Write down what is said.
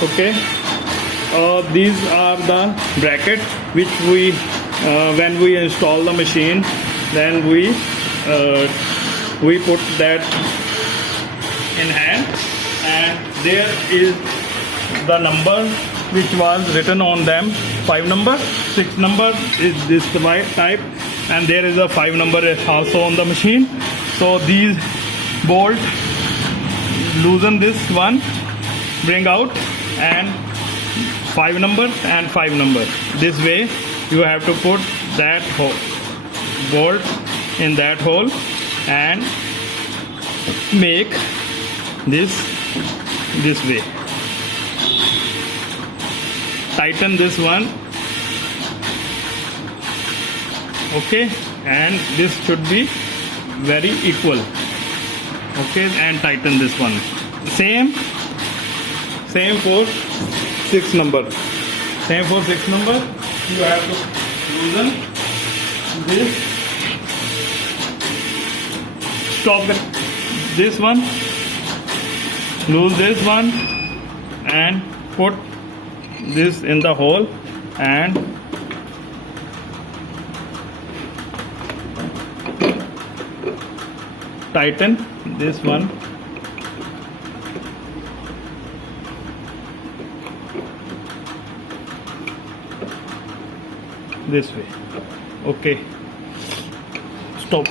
Okay, these are the bracket which we when we install the machine, then we put that in hand, and there is the number which was written on them. 5 number, 6 number is this type, and there is a 5 number also on the machine. So these bolt, loosen this one, bring out, and 5 number and 5 number. This way you have to put that bolt in that hole and make this way. Tighten this one. Okay, and this should be very equal. Okay, and tighten this one. Same for 6 number. Same for 6 number. You have to loosen this. Stop this one. Loose this one and put this in the hole and tighten this one. This way. Okay, stop.